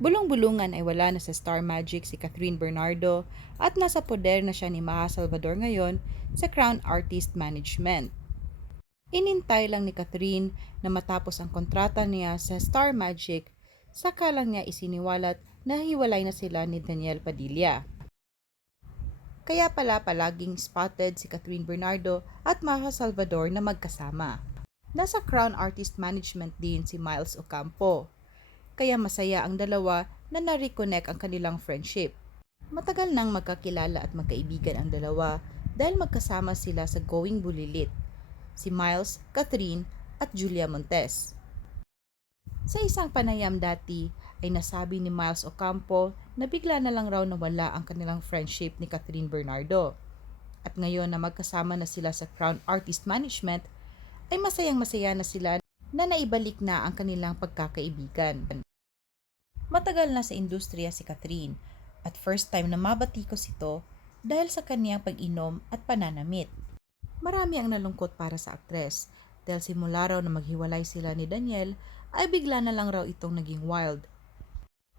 Bulong-bulungan ay wala na sa Star Magic si Catherine Bernardo at nasa poder na siya ni Maha Salvador ngayon sa Crown Artist Management. Inintay lang ni Catherine na matapos ang kontrata niya sa Star Magic, saka lang niya isiniwalat na hiwalay na sila ni Daniel Padilla. Kaya pala palaging spotted si Catherine Bernardo at Maha Salvador na magkasama. Nasa Crown Artist Management din si Miles Ocampo. Kaya masaya ang dalawa na na-reconnect ang kanilang friendship. Matagal nang magkakilala at magkaibigan ang dalawa dahil magkasama sila sa Going Bulilit, si Miles, Catherine at Julia Montes. Sa isang panayam dati ay nasabi ni Miles Ocampo na bigla na lang raw nawala ang kanilang friendship ni Catherine Bernardo. At ngayon na magkasama na sila sa Crown Artist Management, ay masayang masaya na sila na naibalik na ang kanilang pagkakaibigan. Matagal na sa industriya si Catherine at first time na mabatikos ito dahil sa kaniyang pag-inom at pananamit. Marami ang nalungkot para sa aktres dahil simula raw na maghiwalay sila ni Daniel ay bigla na lang raw itong naging wild.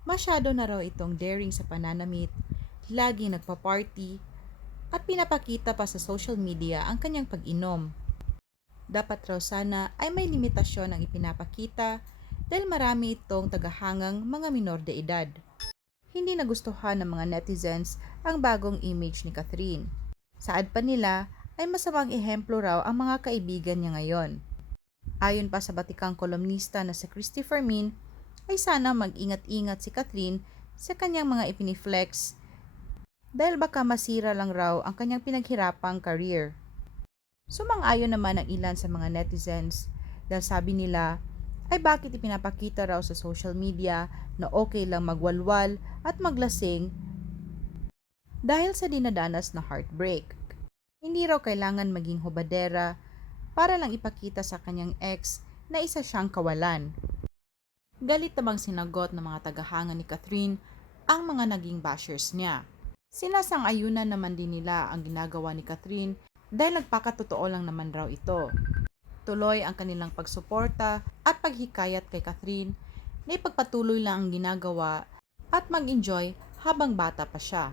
Masyado na raw itong daring sa pananamit, laging nagpa-party, at pinapakita pa sa social media ang kanyang pag-inom. Dapat raw sana ay may limitasyon ang ipinapakita dahil marami itong tagahangang mga minor de edad. Hindi nagustuhan ng mga netizens ang bagong image ni Catherine. Saad pa nila ay masamang ehemplo raw ang mga kaibigan niya ngayon. Ayon pa sa batikang kolumnista na si Christy Fermin, ay sana mag-ingat-ingat si Catherine sa kanyang mga ipiniflex dahil baka masira lang raw ang kanyang pinaghirapang career. Sumang-ayon naman ang ilan sa mga netizens dahil sabi nila ay bakit ipinapakita raw sa social media na okay lang magwalwal at maglasing dahil sa dinadanas na heartbreak. Hindi raw kailangan maging hubadera para lang ipakita sa kanyang ex na isa siyang kawalan. Galit namang sinagot ng mga tagahanga ni Catherine ang mga naging bashers niya. Sinasang-ayunan naman din nila ang ginagawa ni Catherine dahil nagpakatotoo lang naman raw ito. Tuloy ang kanilang pagsuporta at paghikayat kay Catherine na ipagpatuloy lang ang ginagawa at mag-enjoy habang bata pa siya.